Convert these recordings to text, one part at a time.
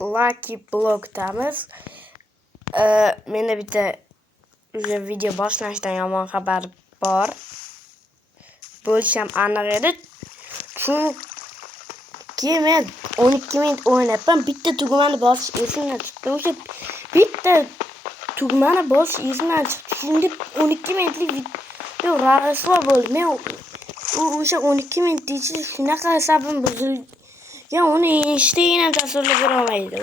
Lucky Block'damiz. Menda bitta video boshlanishdan yomon xabar bor. Bo'lishi ham aniq edi. Chunki men 12 minut o'ynabman. Bitta tugmani bosish esimdan chiqdi. O'sha bitta tugmani bosish esimdan chiqdi. Shunda 12 minutlik video rasvo bo'ldi. Men o'sha 12 minut ichida shunaqa asabim buzilgan, uni eshitib tasvirlab bera olmaydi.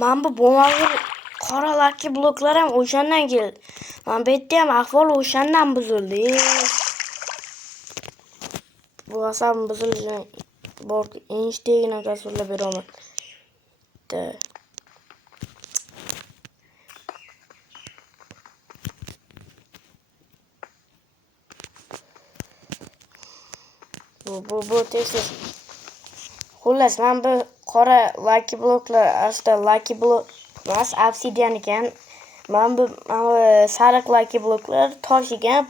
Men bu bo'lmag'ur qora Lucky Block'lar ham o'shandan keldi. Men bu yerda ham ahvol o'shandan buzildi. Bu asabim buzilgan bor, eshitib tasvirlab bera olmaydi. Bu tez. Xullas, men bu qora Lucky Block'lar aslida Lucky Block emas, obsidian ekan. Men bu sariq Lucky Block'lar tosh ekan,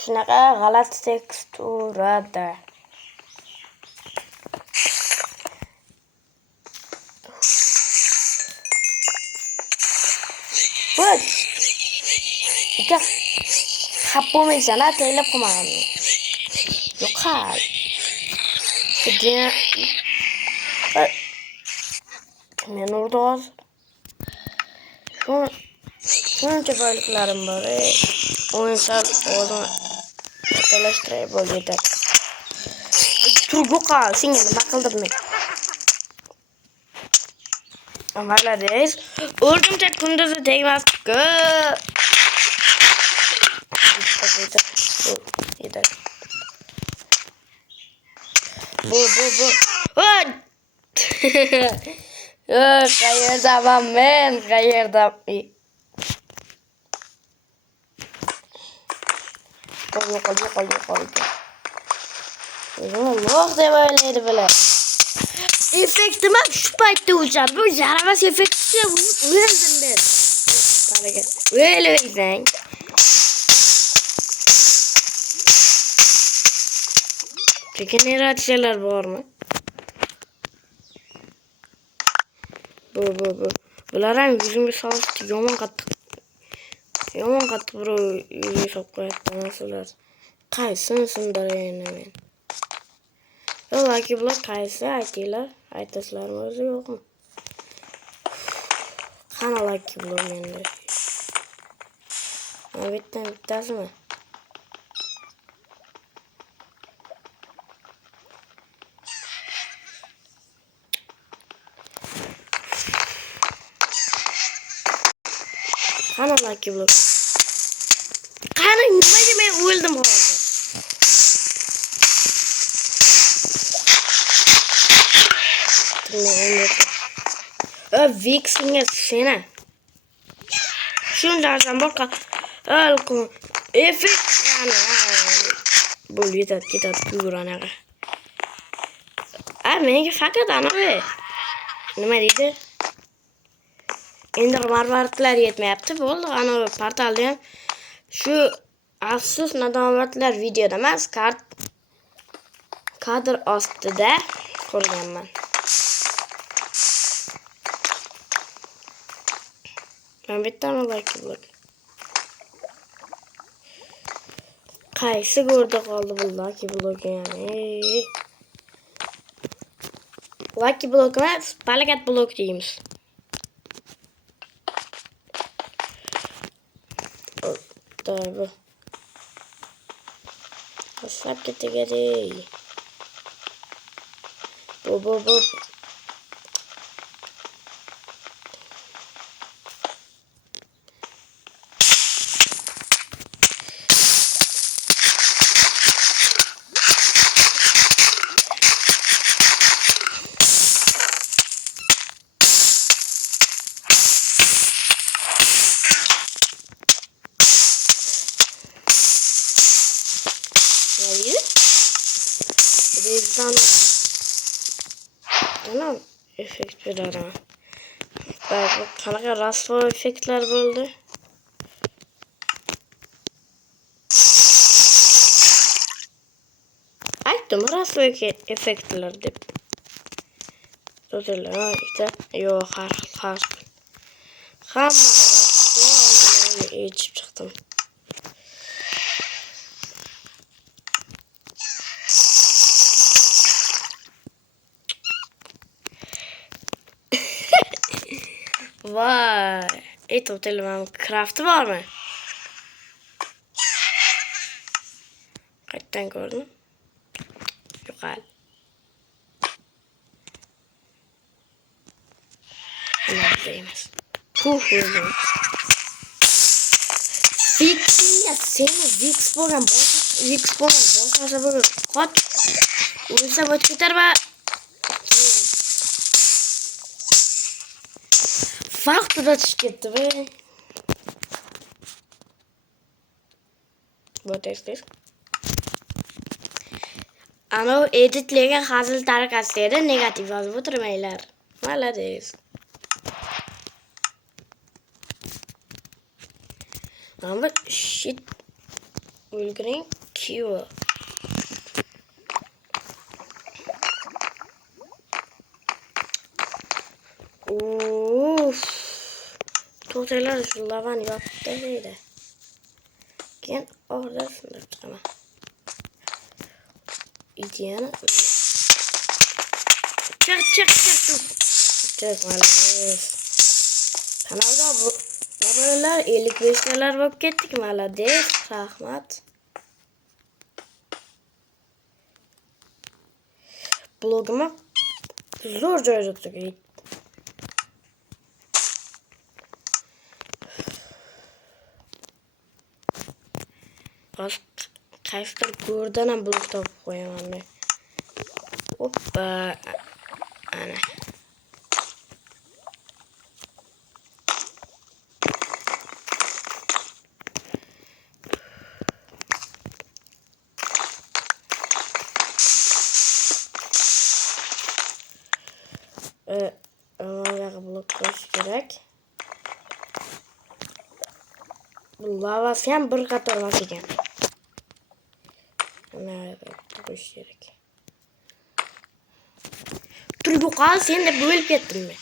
shunaqa g'alati teksturada. Voy! Ika xap bo'lmaysan, taylab qo'yman. Yo'q, hay. Men urdi hozir. Shuncha boyliklarim bor. O'yin sal o'zim talashtiray bo'ldi. Turgu qal, senga nima qildim men? Amalades. O'rdimcha kunduzi tegmasdi-ku. Bu. Voy! Qayerdaman men? Qayerda? Yo'qoldi. Lo'q deb o'ylaydi bular. Effektim ham shu paytda o'chadi. Bu yaramas effektga o'ldim men. Qaraga. O'ylaysan. Regeneratsiyalar bormi? Bu. Bular ham yuzimga solishdi. Yomon qattiq bir yuzga solib qo'yapti narsalar. Qaysini sindirayman men? Lucky Block qaysi aytinglar? Aytasizlarmi o'zi yo'qmi? Qani Lucky Block menda? Bittasimi? Qani Lucky Block? Qani nimaga men o'ldim hozir? Vixinga sena. Shundan boshqa effekt bo'lib ketadi yuranaqa. Menga faqat anaqa nima deydi? Endi marvaridlar yetmayapti. Bo'ldi, ana portalda ham shu afsus nadomatlar videoda emas, kadr ostida ko'rganman. Men bittami Lucky Block? Qaysi go'rda qoldi bu Lucky Block yani? Lucky Block emas, Palagat Block deymiz. Bu. Boshlab ketaverey. Bu. Tamam, effekt verarım. Bak qanaqa rasvo effektlar bo'ldi. aytdim, rasvoy effektlar deb. To'g'ri, işte yo'q, har hamma rasvoy yechib chiqdim. Vay, to'g'ri, craft bormi? Qayerdan ko'rdim? Yo'q hali. Neredeymiş? Puhum. Vix'in ya seni Vix bo'lgan boshqa bo'lgan qoch. O'lsa bo't ketar va vaqt uzatish ketdi va bo'tasiz. Ana editlagan hazil tariqasida negativ yozib o'tirmanglar. Malades. Ama shit o'lgiring kiyo. Uf. To'g'rilar shu lavan yopdi deydi. Keyin orada sindirib chiqaman. İdeyani. Çık. Çık malades. Kanalda bu Babalar 55'ler bo'lib ketdik, malades, rahmat. Bloguma zo'r joyda turgan. Qaysidir go'rdan ham blog topib qo'yaman men. Hoppa. Ana. Amaga blok qo'yish kerak. Bu lavasi ham bir qator emas ekan. Amaga qo'yish kerak. Tur yo'qol, sen deb bo'lib ketdimmi?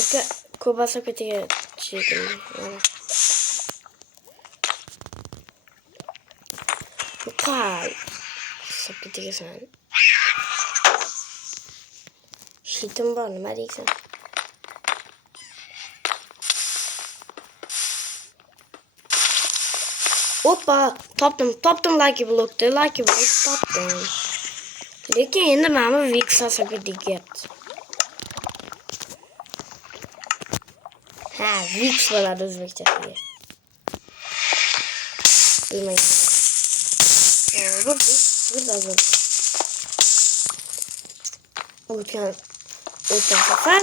Aka, kobasa ketiga chekildi. Yo'qol. Sakitiga sen. Shitim bor, nima deysan? Hoppa, topdim lucky block'ni, topdim. Lekin endi mana Vix sakitiga ketdi. Ha, Vix bo'ladi o'zbekchasiga. Bilmayman. O'tgan safar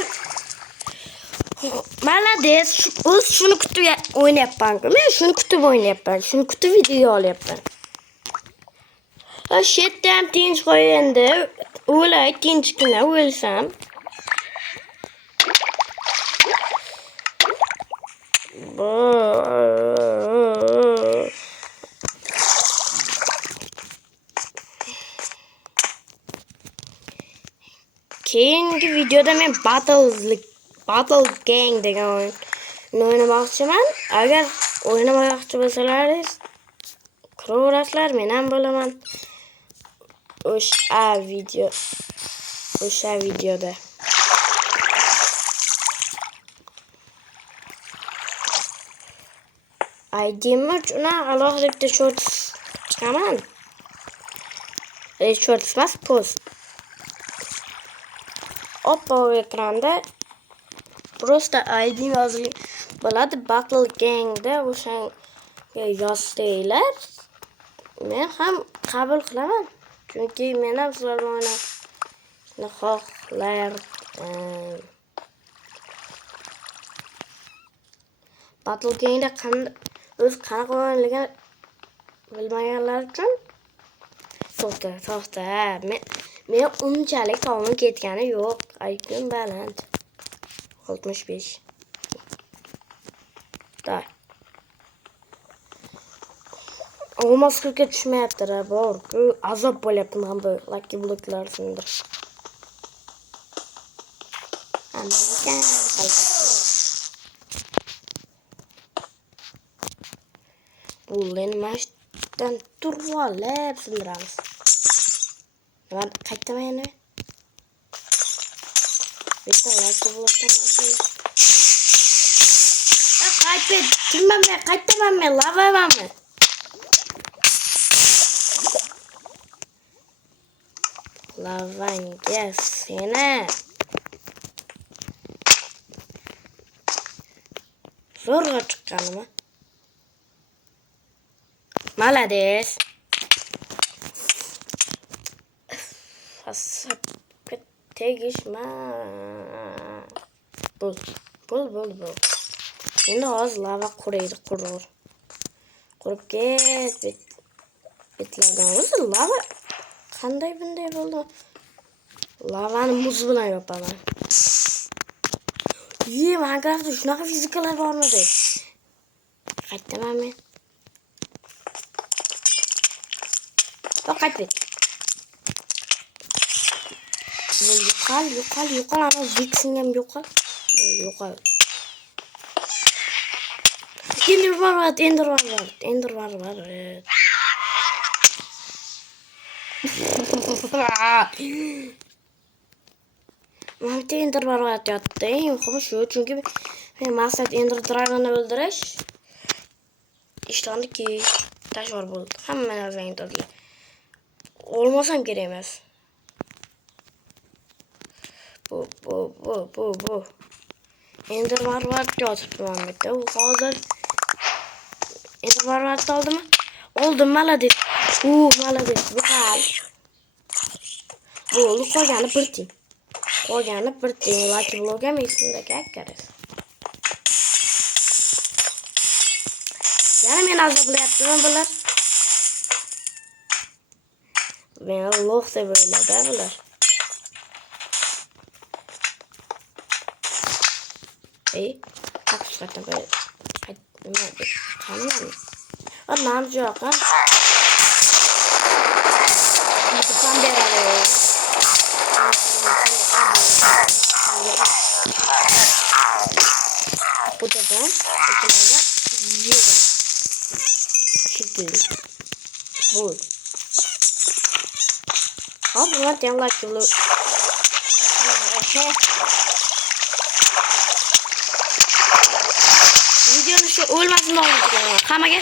malades, o'z shuni kutib o'ynayapman. Men shuni kutib o'ynayapman. Shuni kutib video olyapman. Shetdan tinch qo'y endi. O'lay tinchgina o'lsam. Keyingi videoda men Battle Gang degan o'yinni o'ynamoqchiman. Agar o'ynamoqchi bo'lsalaringiz, kiraverasizlar, men ham bo'laman. O'sha videoda. ID'm uchun alohida shorts chiqaman. Shorts emas, post. Oppo ekranda просто ID yozilgan bo'ladi. Battle Gang'da o'shanga yozsanglar, men ham qabul qilaman. Chunki men ham sizlar bilan o'ynashni xohlardim. Battle Gang'da qanaqa o'yinligini bilmaganlar uchun to'xta. Men unchalik qovun ketgani yo'q. IQ'm baland. 65. Da. Olmaz kırka düşmeyaptır ha bor. Azap bo'lyapti men bu lucky blocklar sindir. Bu lenmashdan turvalab sindiramiz. Ben qaytamayani. Bitta lucky blockdan olsun. Qaytaman men lavamanmi? Lavanga seni. Zo'rg'a chiqqanimi? Malades. Asabga tegishma. Bul. Endi hozir lava quriydi, qurur. Qurib ket, bitlardan o'zi lava qanday bunday bo'ldi? Lavani muz bilan yopaman. Minecraftda shunaqa fizikalar bormidi? Qaytaman men. Qayt. Yo'qol, ana Vixen ham yo'qol. Yo'qol. Ender var. Mana bitta Ender var yotdi. Muhimi shu, chunki men maqsad Ender Dragon'ni o'ldirish. İşlandiki taş var bo'ldi. Hamma narsani tozla. Olmasam kerak emas. Bu. Ender var yotibdi mana bu yerda. Hozir Ender var oldimi? Oldim, malades. Malades. Bu hal. Bu qolgani bir ting. Lucky block ham esimda kakkaras. Yani men azoblayaptimi bular? Men Alloh deb o'yladi bular. Haqiqatan böyle. Nima deb qaniyam? Nam yo'q, ha? Bitam beradi. Bu da ben. Bu. Hop, what you like to look. Videonun şu olmasın oldu. Hamma gel.